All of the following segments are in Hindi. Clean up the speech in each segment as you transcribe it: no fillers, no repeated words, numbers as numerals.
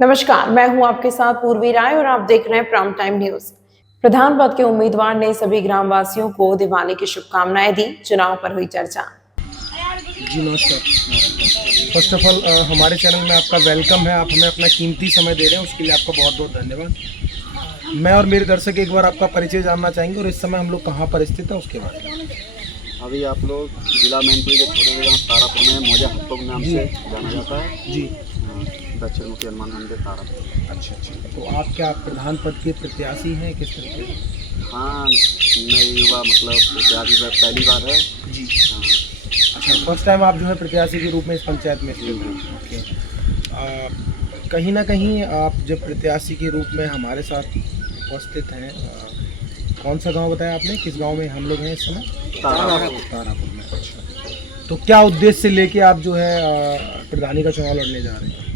नमस्कार, मैं हूं आपके साथ पूर्वी राय और आप देख रहे हैं प्राइम टाइम न्यूज। प्रधान पद के उम्मीदवार ने सभी ग्रामवासियों को दिवाली की शुभकामनाएं दी। चुनाव पर हुई चर्चा। जी नमस्कार। फर्स्ट ऑफ ऑल हमारे चैनल में आपका वेलकम है। आप हमें अपना कीमती समय दे रहे हैं, उसके लिए आपका बहुत बहुत धन्यवाद। मैं और मेरे दर्शक एक बार आपका परिचय जानना चाहेंगे और इस समय हम लोग कहाँ पर स्थित है उसके बारे में। अभी आप लोग जिला मैनपुरी के छोटे से गाँव तारापुर में मौजा हत्तों के नाम से जाना जाता है। जी दक्षिण मुखी हनुमान मंदिर तारापुर। अच्छा, तो आप क्या प्रधान पद के प्रत्याशी हैं, किस तरीके से? हाँ, नए युवा मतलब प्रत्याशी पर पहली बार है। जी हाँ। अच्छा, फर्स्ट टाइम आप जो है प्रत्याशी के रूप में इस पंचायत में स्थित हैं। ओके, कहीं ना कहीं आप जब प्रत्याशी के रूप में हमारे साथ उपस्थित हैं, कौन सा गांव बताया आपने, किस गांव में हम लोग हैं इस समय? तारापुर में। अच्छा, तो क्या उद्देश्य लेके आप जो है प्रधानी का चुनाव लड़ने जा रहे हैं?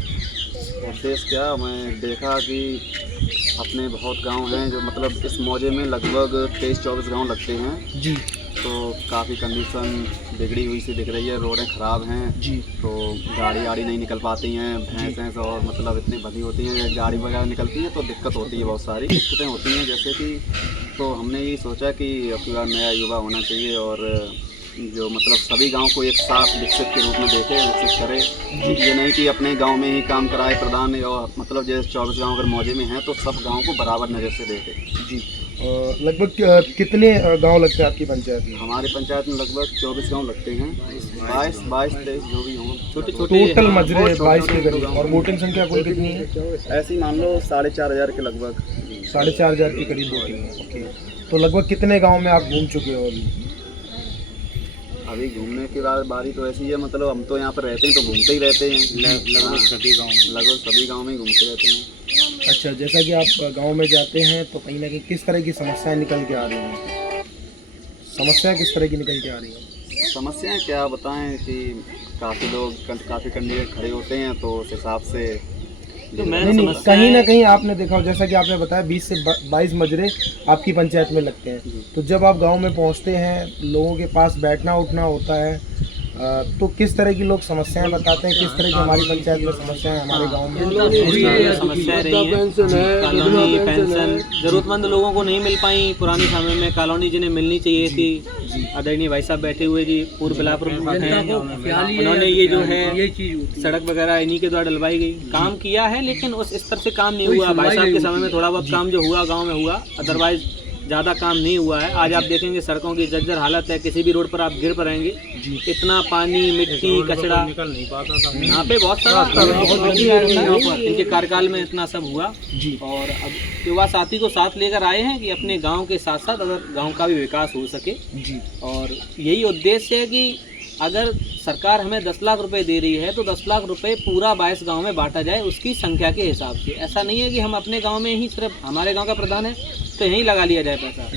उद्देश्य क्या, मैं देखा कि अपने बहुत गांव हैं जो मतलब इस मौजे में लगभग 23-24 गांव लगते हैं। जी, तो काफ़ी कंडीशन बिगड़ी हुई सी दिख रही है, रोडें ख़राब हैं। जी, तो गाड़ी नहीं निकल पाती हैं, भैंस और मतलब इतनी बंधी होती हैं, गाड़ी वगैरह निकलती है तो दिक्कत होती है, बहुत सारी दिक्कतें होती हैं। जैसे कि तो हमने ये सोचा कि अब पूरा नया युवा होना चाहिए और जो मतलब सभी गांव को एक साथ विकसित के रूप में देखे, विकसित करे। ये नहीं कि अपने गांव में ही काम कराए प्रधान, और मतलब जैसे 24 गांव अगर मौजे में हैं तो सब गांव को बराबर नज़र से देखे। जी, लगभग कितने गांव लगते हैं आपकी पंचायत में? हमारे पंचायत में लगभग 24 गांव लगते हैं, 22-23 जो भी हों, छोटे छोटे टोटल मजरे 22 के करीब। और वोटिंग संख्या कुल कितनी है? ऐसे ही मान लो 4,500 के लगभग। 4,500 के करीब वोटिंग है। ओके, तो लगभग कितने गांव में आप घूम चुके हो अभी? अभी घूमने की बारी तो ऐसी है, मतलब हम तो यहाँ पर रहते हैं तो घूमते ही रहते हैं, लगभग सभी गाँव में ही घूमते रहते हैं। अच्छा, जैसा कि आप गांव में जाते हैं तो कहीं ना कहीं किस तरह की समस्याएं निकल के आ रही हैं? समस्याएं किस तरह की निकल के आ रही हैं? समस्याएं क्या बताएं कि काफ़ी लोग काफ़ी कैंडिडेट खड़े होते हैं तो उस हिसाब से तो नहीं, कहीं ना कहीं आपने देखा हो, जैसा कि आपने बताया 20 से 22 मजरे आपकी पंचायत में लगते हैं। तो जब आप गांव में पहुंचते हैं, लोगों के पास बैठना उठना होता है, तो किस तरह की लोग समस्याएं बताते हैं, किस तरह की हमारी पंचायत में समस्याएं हमारे गांव में? समस्याएं रही हैं, कॉलोनी पेंशन जरूरतमंद लोगों को नहीं मिल पाई पुराने समय में। कॉलोनी जिन्हें मिलनी चाहिए थी, आदरणीय भाई साहब बैठे हुए जी पूर्व बिलापुर हैं, उन्होंने ये जो है सड़क वगैरह इन्हीं के द्वारा डलवाई गई। काम किया है लेकिन उस स्तर से काम नहीं हुआ। भाई साहब के समय में थोड़ा बहुत काम जो हुआ गाँव में हुआ, अदरवाइज ज़्यादा काम नहीं हुआ है। आज आप देखेंगे सड़कों की जर्जर हालत है, किसी भी रोड पर आप गिर पड़ेंगे, इतना पानी मिट्टी कचरा निकल नहीं पाता था। यहाँ पे बहुत सारा इनके कार्यकाल में इतना सब हुआ। और अब युवा साथी को साथ लेकर आए हैं कि अपने गांव के साथ साथ अगर गांव का भी विकास हो सके। और यही उद्देश्य है कि अगर सरकार हमें 10 लाख रुपए दे रही है तो 10 लाख रुपए पूरा 22 गांव में बांटा जाए उसकी संख्या के हिसाब से। ऐसा नहीं है कि हम अपने गांव में ही सिर्फ हमारे गांव का प्रधान है तो यहीं लगा लिया जाए पैसा।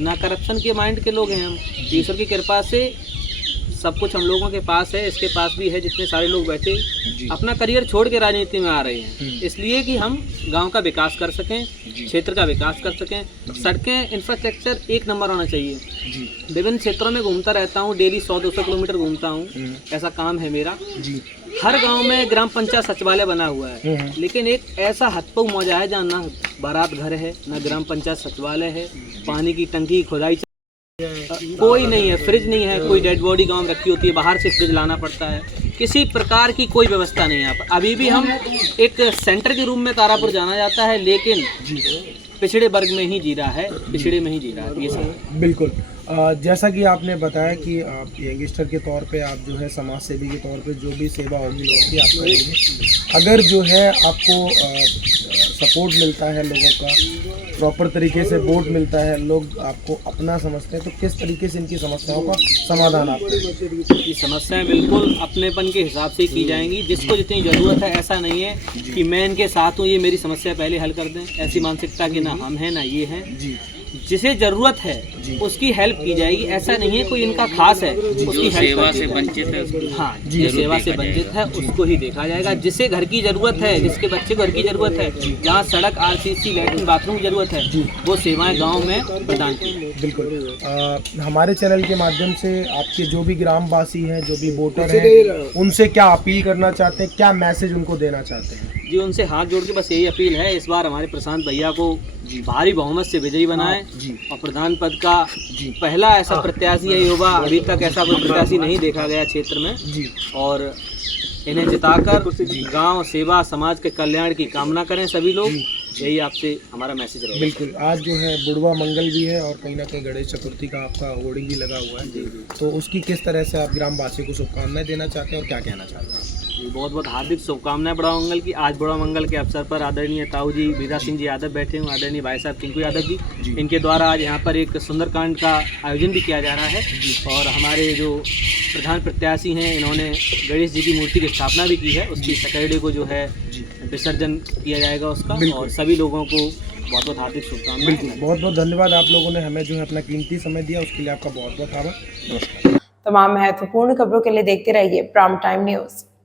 ना करप्शन के माइंड के लोग हैं हम। ईश्वर की कृपा से सब कुछ हम लोगों के पास है, इसके पास भी है। जितने सारे लोग बैठे अपना करियर छोड़ के राजनीति में आ रहे हैं, इसलिए कि हम गांव का विकास कर सकें, क्षेत्र का विकास कर सकें। सड़कें इंफ्रास्ट्रक्चर एक नंबर होना चाहिए। विभिन्न क्षेत्रों में घूमता रहता हूँ, डेली 100-200 किलोमीटर घूमता हूँ, ऐसा काम है मेरा। हर गांव में ग्राम पंचायत सचिवालय बना हुआ है, लेकिन एक ऐसा हथपग मौजा है जहाँ ना बारात घर है, ना ग्राम पंचायत सचिवालय है, पानी की टंकी खुदाई कोई नहीं है, फ्रिज नहीं है, कोई डेड बॉडी गांव में रखी होती है, बाहर से फ्रिज लाना पड़ता है। किसी प्रकार की कोई व्यवस्था नहीं है यहाँ पर। अभी भी हम एक सेंटर के रूप में तारापुर जाना जाता है, लेकिन पिछड़े वर्ग में ही जी रहा है, पिछड़े में ही जी रहा है ये सब। बिल्कुल, जैसा कि आपने बताया कि आप यंगस्टर के तौर पे आप जो है समाज सेवी के तौर पे जो भी सेवा होगी लोगों की आप करेंगे। अगर जो है आपको सपोर्ट मिलता है, लोगों का प्रॉपर तरीके से वोट मिलता है, लोग आपको अपना समझते हैं, तो किस तरीके से इनकी समस्याओं का समाधान आप करेंगे? ये समस्याएं बिल्कुल अपनेपन के हिसाब से की जाएंगी, जिसको जितनी ज़रूरत है। ऐसा नहीं है कि मैं इनके साथ हूँ, ये मेरी समस्या पहले हल कर दें, ऐसी मानसिकता की ना हम हैं ना ये हैं। जिसे ज़रूरत है उसकी हेल्प की जाएगी। ऐसा नहीं है कोई इनका खास है उसकी सेवा से वंचित है, हाँ जी सेवा से वंचित है उसको ही देखा जाएगा। जिसे घर की ज़रूरत है, जिसके बच्चे को घर की ज़रूरत है, जहाँ सड़क आरसीसी लैट्रिन बाथरूम की ज़रूरत है, वो सेवाएं गांव में प्रदान की। बिल्कुल, हमारे चैनल के माध्यम से आपके जो भी ग्रामवासी हैं, जो भी वोटर हैं, उनसे क्या अपील करना चाहते हैं, क्या मैसेज उनको देना चाहते हैं? जी उनसे हाथ जोड़ के बस यही अपील है, इस बार हमारे प्रशांत भैया को भारी बहुमत से विजयी बनाएं जी और प्रधान पद का पहला ऐसा प्रत्याशी है युवा, अभी तक ऐसा कोई प्रत्याशी नहीं देखा गया क्षेत्र में, जी और इन्हें जिताकर गांव सेवा समाज के कल्याण की कामना करें सभी लोग। यही आपसे हमारा मैसेज रहेगा। बिल्कुल। आज जो है बुढ़वा मंगल भी है और कहीं ना कहीं गणेश चतुर्थी का आपका होर्डिंग भी लगा हुआ है, तो उसकी किस तरह से आप ग्रामवासियों को शुभकामनाएं देना चाहते हैं और क्या कहना चाहते हैं? बहुत बहुत हार्दिक शुभकामनाएं बड़ा मंगल की। आज बड़ा मंगल के अवसर पर आदरणीय ताऊ जी वीरा सिंह जी यादव बैठे हुए, आदरणीय भाई साहब टिंकू यादव जी, इनके द्वारा आज यहाँ पर एक सुंदरकांड का आयोजन भी किया जा रहा है और हमारे जो प्रधान प्रत्याशी हैं इन्होंने गणेश जी की मूर्ति की स्थापना भी की है, उसकी सैटरडे को जो है विसर्जन किया जाएगा उसका, और सभी लोगों को बहुत बहुत हार्दिक शुभकामनाएं। बिल्कुल, बहुत बहुत धन्यवाद। आप लोगों ने हमें जो है अपना कीमती समय दिया, उसके लिए आपका बहुत बहुत आभार। नमस्कार। तमाम महत्वपूर्ण खबरों के लिए देखते रहिए प्राइम टाइम न्यूज।